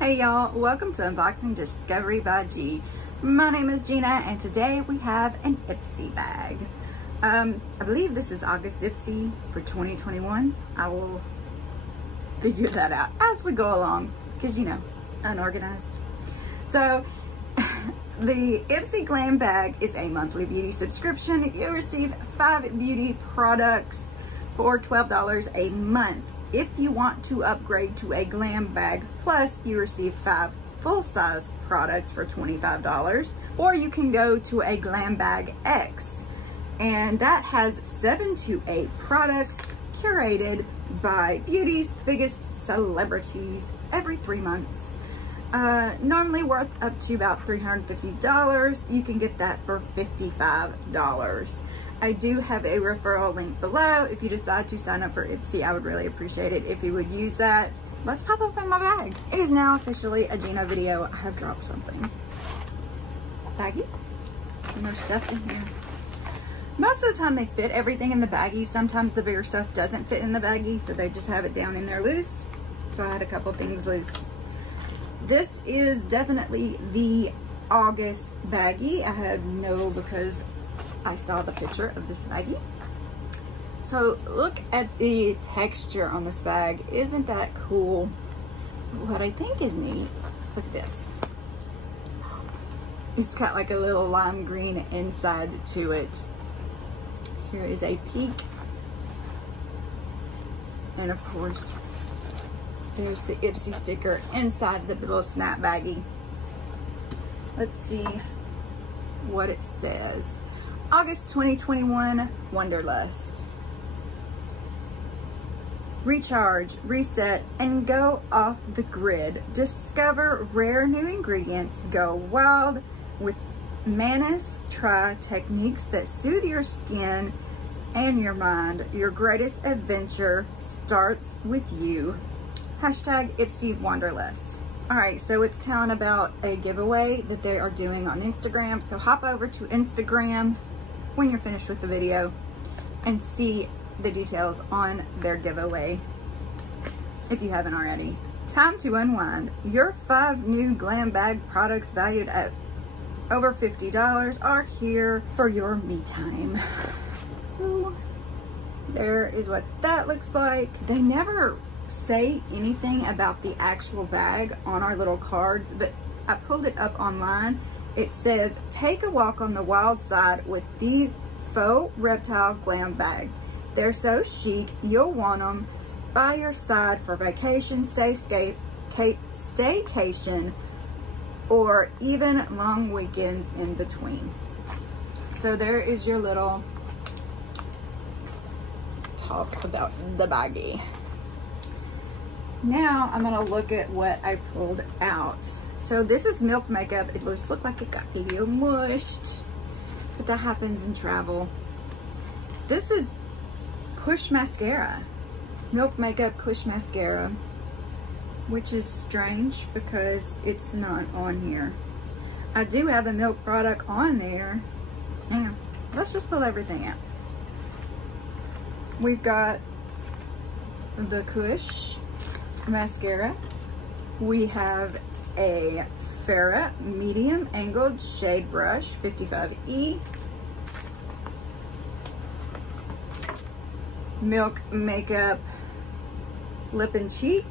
Hey y'all, welcome to Unboxing Discovery by G. My name is Gina and today we have an Ipsy bag. I believe this is August Ipsy for 2021. I will figure that out as we go along because, you know, unorganized. So the Ipsy Glam Bag is a monthly beauty subscription. You receive 5 beauty products for $12 a month. If you want to upgrade to a Glam Bag Plus, you receive 5 full-size products for $25. Or you can go to a Glam Bag X, and that has 7 to 8 products curated by beauty's biggest celebrities every 3 months. Normally worth up to about $350. You can get that for $55. I do have a referral link below. If you decide to sign up for Ipsy, I would really appreciate it if you would use that. Let's pop open my bag. It is now officially a Gina video. I have dropped something. Baggie. And there's stuff in here. Most of the time they fit everything in the baggie. Sometimes the bigger stuff doesn't fit in the baggie, so they just have it down in there loose. So I had a couple things loose. This is definitely the August baggie. I had no because I saw the picture of this baggie. So look at the texture on this bag. Isn't that cool? What I think is neat, look at this. It's got like a little lime green inside to it. Here is a peek. And of course, there's the Ipsy sticker inside the little snap baggie. Let's see what it says. August 2021 Wanderlust. Recharge, reset, and go off the grid. Discover rare new ingredients. Go wild with Manis. Try techniques that soothe your skin and your mind. Your greatest adventure starts with you. Hashtag Ipsy Wanderlust. Alright, so it's telling about a giveaway that they are doing on Instagram. So hop over to Instagram when you're finished with the video and see the details on their giveaway if you haven't already. Time to unwind. Your 5 new Glam Bag products valued at over $50 are here for your me time. Ooh, there is what that looks like. They never say anything about the actual bag on our little cards, but I pulled it up online. It says, take a walk on the wild side with these faux reptile glam bags. They're so chic, you'll want them by your side for vacation, staycation, or even long weekends in between. So there is your little talk about the baggie. Now I'm gonna look at what I pulled out. So this is Milk makeup. It looks like it got a little mushed, but that happens in travel. This is Push Mascara. Milk Makeup Push Mascara, which is strange because it's not on here. I do have a Milk product on there. Hang on, let's just pull everything out. We've got the Push Mascara. We have a F.A.R.A.H medium angled shade brush, 55E. Milk Makeup Lip and Cheek.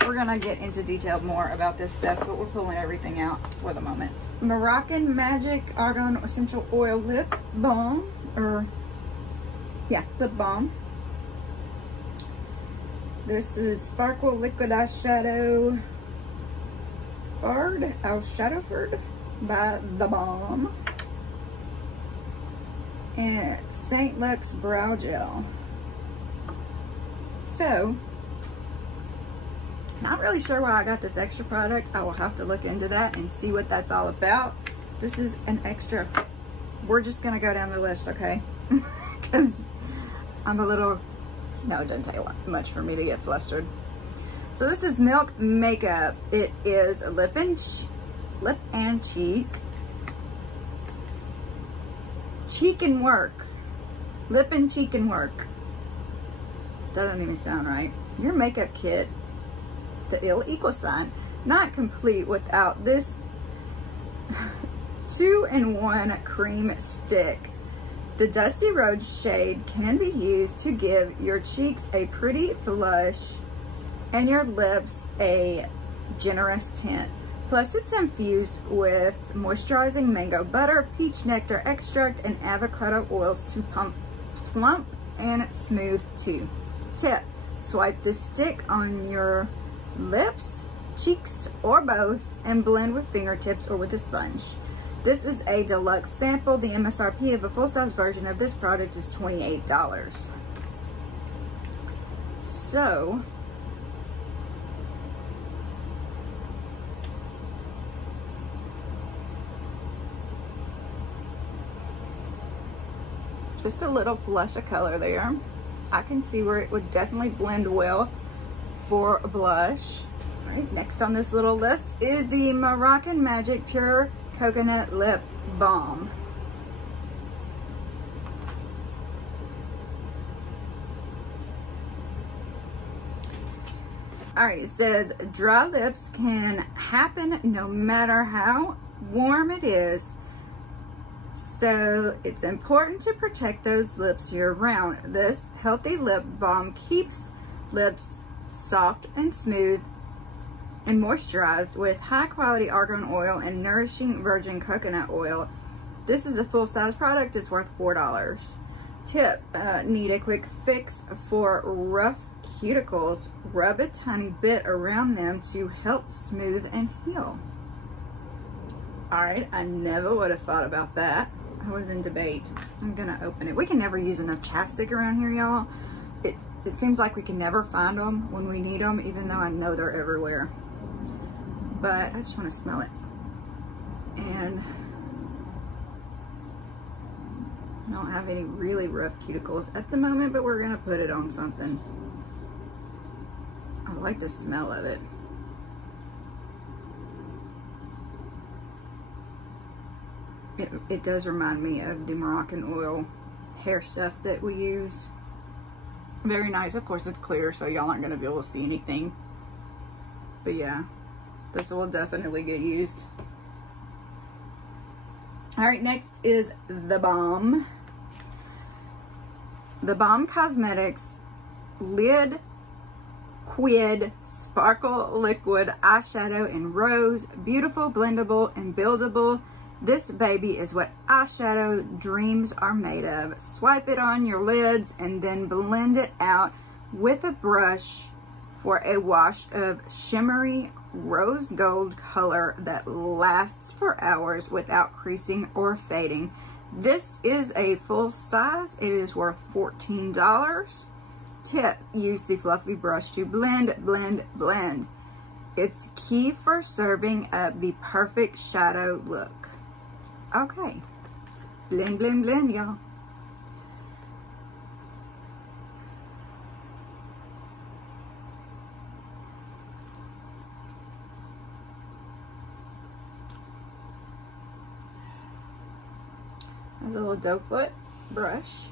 We're gonna get into detail more about this stuff, but we're pulling everything out for the moment. Moroccan Magic Argan Essential Oil Lip Balm, or yeah, Lip Balm. This is Sparkle Liquid Eyeshadow Eyeshadow by THEBALM. And saintluxe Brow Gel. So, not really sure why I got this extra product. I will have to look into that and see what that's all about. This is an extra. We're just gonna go down the list, okay? Because I'm a little, no, it doesn't take much for me to get flustered. So this is Milk Makeup. It is a lip and cheek. Cheek and Werk. Lip and Cheek and Werk. Doesn't even sound right. Your makeup kit the ill equal sign. Not complete without this 2-in-1 cream stick. The Dusty Rose shade can be used to give your cheeks a pretty flush and your lips a generous tint. Plus, it's infused with moisturizing mango butter, peach nectar extract, and avocado oils to plump and smooth too. Tip: swipe this stick on your lips, cheeks, or both, and blend with fingertips or with a sponge. This is a deluxe sample. The MSRP of a full-size version of this product is $28. So, just a little flush of color there. I can see where it would definitely blend well for a blush. All right, next on this little list is the Moroccan Magic Pure Coconut Lip Balm. All right, it says dry lips can happen no matter how warm it is. So it's important to protect those lips year round. This healthy lip balm keeps lips soft and smooth and moisturized with high quality argan oil and nourishing virgin coconut oil. This is a full-size product. It's worth $4. Tip: need a quick fix for rough cuticles? Rub a tiny bit around them to help smooth and heal. All right, I never would have thought about that. I was in debate. I'm gonna open it. We can never use enough chapstick around here, y'all. It seems like we can never find them when we need them, even though I know they're everywhere. But I just want to smell it. And I don't have any really rough cuticles at the moment, but we're gonna put it on something. I like the smell of it. It does remind me of the Moroccan oil hair stuff that we use. Very nice. Of course, it's clear, so y'all aren't going to be able to see anything. But yeah, this will definitely get used. All right, next is THEBALM. THEBALM Cosmetics Lid-Quid Sparkle Liquid Eyeshadow in Rose. Beautiful, blendable, and buildable. This baby is what eyeshadow dreams are made of. Swipe it on your lids and then blend it out with a brush for a wash of shimmery rose gold color that lasts for hours without creasing or fading. This is a full size. It is worth $14. Tip: use the fluffy brush to blend, blend, blend. It's key for serving up the perfect shadow look. Okay, blend, blend, blend, y'all. There's a little doe foot brush.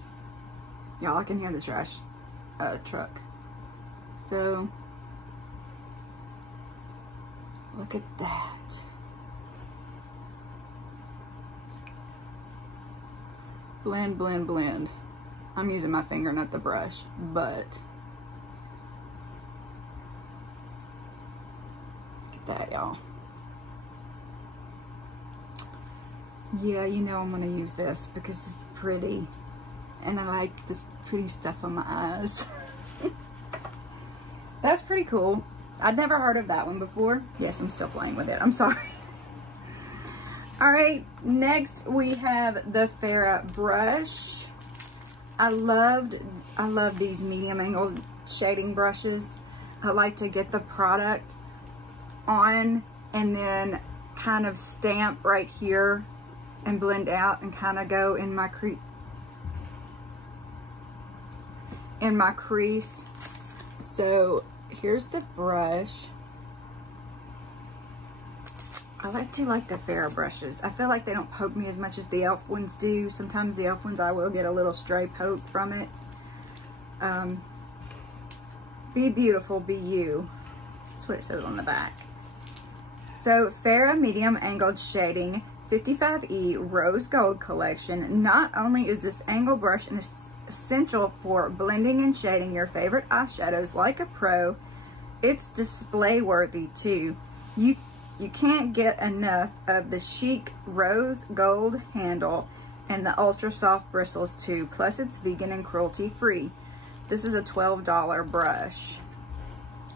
Y'all, I can hear the trash truck. So, look at that. Blend, blend, blend. I'm using my finger, not the brush, but look at that, y'all. Yeah, you know I'm gonna use this because it's pretty, and I like this pretty stuff on my eyes. That's pretty cool. I'd never heard of that one before. Yes, I'm still playing with it. I'm sorry. All right, next we have the Pharah Brush. I love these medium angle shading brushes. I like to get the product on and then kind of stamp right here and blend out and kind of go in my crease. So here's the brush. I do like the Pharah brushes. I feel like they don't poke me as much as the e.l.f. ones do. Sometimes the e.l.f. ones I will get a little stray poke from it. Be beautiful, be you. That's That's what it says on the back. So Farah medium angled shading 55E rose gold collection. Not only is this angle brush essential for blending and shading your favorite eyeshadows like a pro, it's display worthy too. You can't get enough of the chic rose gold handle and the ultra soft bristles too. Plus it's vegan and cruelty free. This is a $12 brush.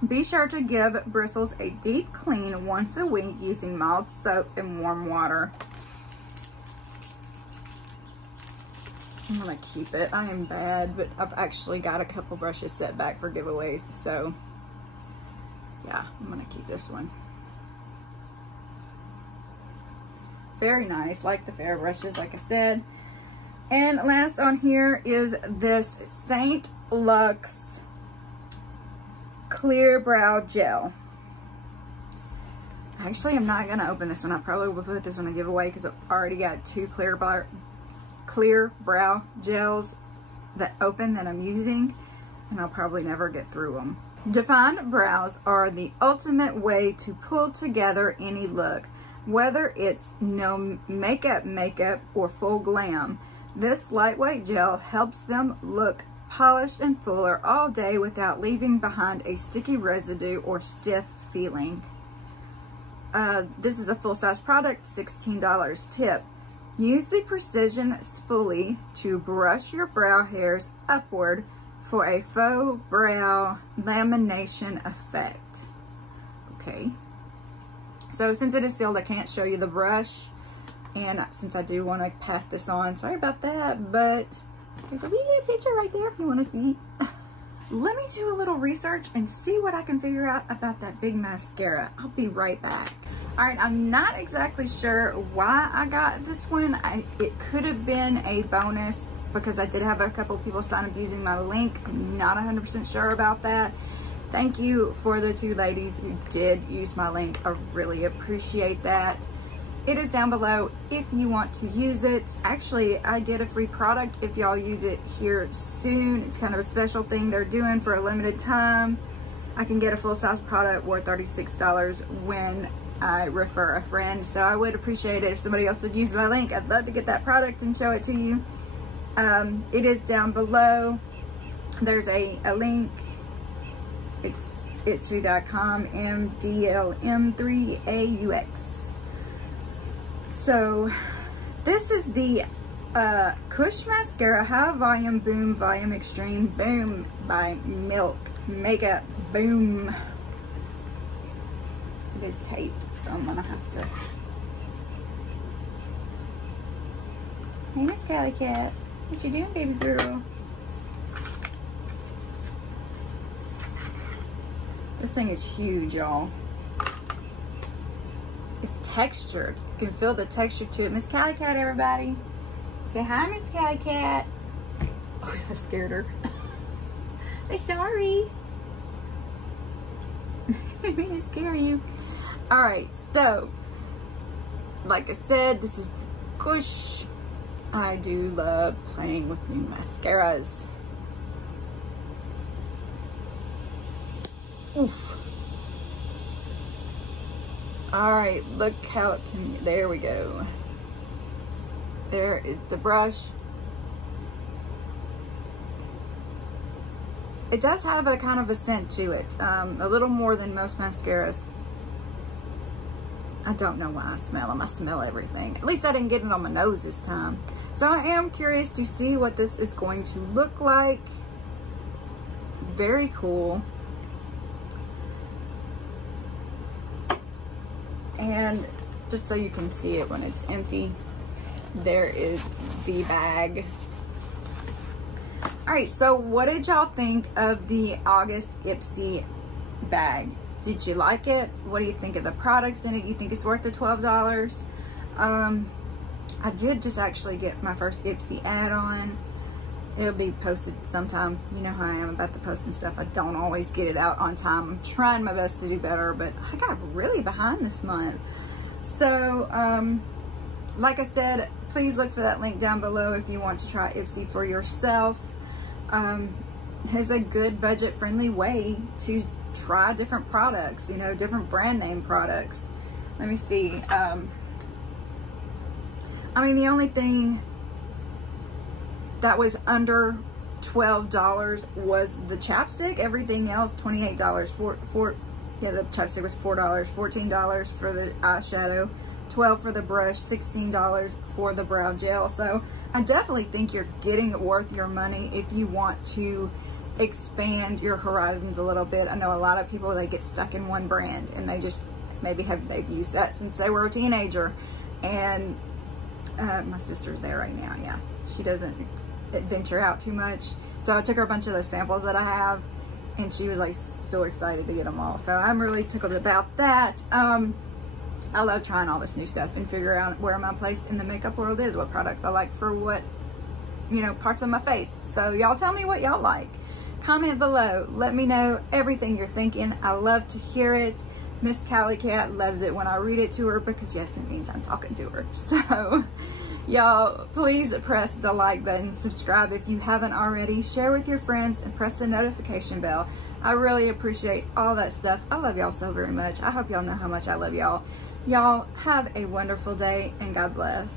Be sure to give bristles a deep clean once a week using mild soap and warm water. I'm gonna keep it. I am bad, but I've actually got a couple brushes set back for giveaways, so yeah, I'm gonna keep this one. Very nice, like the F.A.R.A.H brushes, like I said. And last on here is this saintluxe clear brow gel. Actually, I'm not gonna open this one. I probably will put this on a giveaway because I've already got two clear brow gels that open that I'm using, and I'll probably never get through them. Defined brows are the ultimate way to pull together any look. Whether it's no makeup or full glam, this lightweight gel helps them look polished and fuller all day without leaving behind a sticky residue or stiff feeling. This is a full-size product, $16. Tip: use the precision spoolie to brush your brow hairs upward for a faux brow lamination effect. Okay. So since it is sealed, I can't show you the brush. And since I do want to pass this on, sorry about that, but there's a wee picture right there if you want to see. Let me do a little research and see what I can figure out about that big mascara. I'll be right back. All right, I'm not exactly sure why I got this one. It could have been a bonus because I did have a couple people sign up using my link. I'm not 100% sure about that. Thank you for the two ladies who did use my link. I really appreciate that. It is down below if you want to use it. Actually, I get a free product if y'all use it here soon. It's kind of a special thing they're doing for a limited time. I can get a full-size product worth $36 when I refer a friend. So I would appreciate it if somebody else would use my link. I'd love to get that product and show it to you. It is down below. There's a link. It's itsy.com MDLM3AUX. So this is the Kush Mascara High Volume Boom Volume Extreme Boom by Milk Makeup Boom. It is taped, so I'm gonna have to. Hey, Miss Cali Cat, what you doing, baby girl? This thing is huge, y'all. It's textured. You can feel the texture to it. Miss Cali Cat, everybody. Say hi, Miss Cali Cat. Oh, I scared her. I'm sorry. I didn't mean to scare you. Alright, so, like I said, this is the Kush. I do love playing with new mascaras. Oof. Alright, look how it can, there we go. There is the brush. It does have a kind of a scent to it, a little more than most mascaras. I don't know why I smell them. I smell everything. At least I didn't get it on my nose this time. So I am curious to see what this is going to look like. Very cool. And just so you can see it when it's empty, there is the bag. All right, so what did y'all think of the August Ipsy bag? Did you like it? What do you think of the products in it? You think it's worth the $12? I did just actually get my first Ipsy add-on. It'll be posted sometime. You know how I am about the posting stuff. I don't always get it out on time. I'm trying my best to do better, but I got really behind this month. So, like I said, please look for that link down below if you want to try Ipsy for yourself. There's a good budget-friendly way to try different products, you know, different brand name products. Let me see. I mean, the only thing that was under $12 was the chapstick. Everything else, $28. Yeah, the chapstick was $4. $14 for the eyeshadow, $12 for the brush, $16 for the brow gel. So I definitely think you're getting worth your money if you want to expand your horizons a little bit. I know a lot of people, they get stuck in one brand and they just they've used that since they were a teenager. And my sister's there right now. Yeah, she doesn't venture out too much. So I took her a bunch of those samples that I have, and she was like so excited to get them all. So I'm really tickled about that. I love trying all this new stuff and figure out where my place in the makeup world is, what products I like for what, you know, parts of my face. So y'all tell me what y'all like. Comment below. Let me know everything you're thinking. I love to hear it. Miss Cali Cat loves it when I read it to her because, yes, it means I'm talking to her. So y'all, please press the like button, subscribe if you haven't already, share with your friends, and press the notification bell. I really appreciate all that stuff. I love y'all so very much. I hope y'all know how much I love y'all. Y'all have a wonderful day, and God bless.